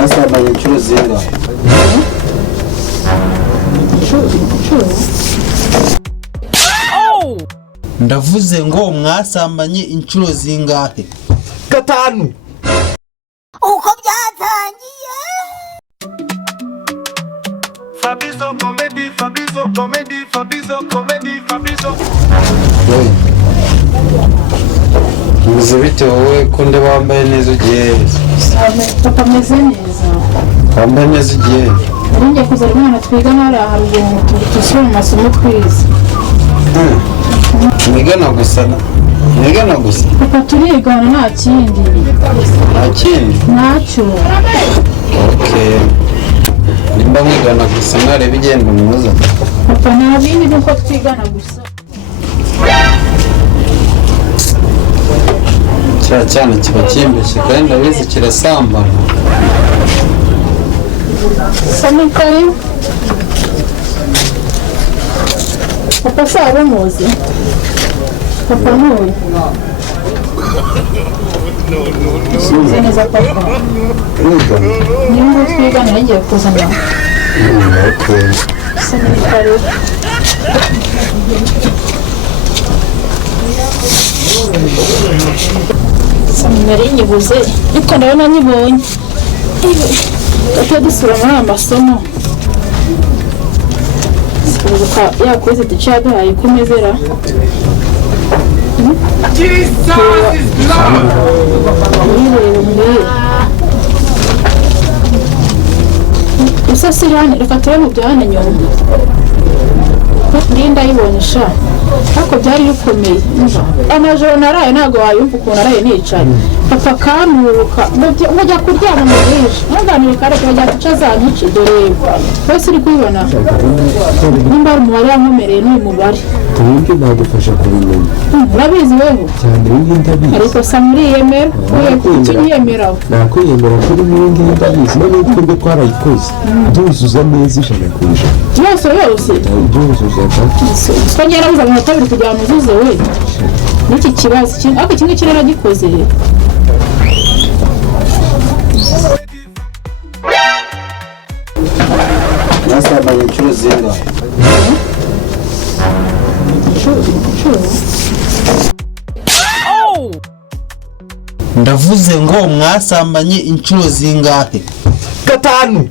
Mwasambanye inshuro zingahe? Ndavuze ngo mwasambanye inshuro zingahe? 5. uko byatangiye. Fabizo comedy, Fabizo comedy, Fabizo comedy, Fabizo. Muze bite wowe ko nde wambaye neza ugiye? Papa ameze neza. Wambaye neza ugiye? Ngiye kuzana umwana twigana hariya haruguru dusubire mu masomo twize. Mwigana gusa? Papa turigana nta kindi. Nta kindi? Ntacyo. Okay. Nimba mwigana gusa mwareba igenda muza? Papa nta bindi nuko twigana gusa. Kiriya cyana kiba kimbeshye kandi ndabizi kirasambana. Samikaye. Papa saba muzi. Papa nuyu. Suze neza papa. Nimba twigana ngiye kuzana. Okay. Samikaye. Samimari nyibuze ariko ndabona nyibonye. Gatya dusura muri aya masomo. Sibuka yakoze ticha yaduhaye kumezera. Jesus is Lord. Usa sirane reka turebe byane nyuma. Ndinda yibonesha. Ako byari bikomeye. Amajoro naraye ntago wayumva ukuntu naraye nicaye. Papa kanuruka mujya kuryama mu bwije. Ntuganire kare kujya guca za nyici dore. Wese uri kubibona. Nimba ari umubare wankomereye n'uyu mubare. Twebwe nagufasha kubimenya. Urabizi wewe? Cyane ibindi ndabizi. Ariko Samuri yemera. Tunyemera. Nakwiyemera kuri ibindi ndabizi. None twebwe twarayikoze. Duzuza neza ijana ku ijana. Yose. Duzuza kandi. Twongera buza mu tabiri kugira ngo uzuze we. Niki kibazo ariko kimwe kirera gikoze. Mwasambanye inshuro zingahe? Ndavuze ngo mwasambanye inshuro zingahe? 5.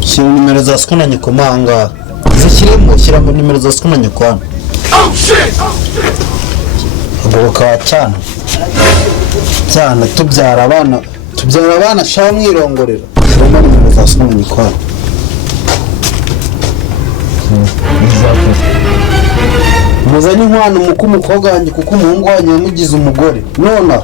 Shyira nimero za sikunanye ku manga. Shyiramo nimero za sikunanye kwa. Agoboka wa cyana tubyara abana shaho mwirongorera. Shyiramo nimero za sikunanye kwa. Muzanye inkwano umukobwa wanjye kuko umuhungu wanyu yamugize umugore. None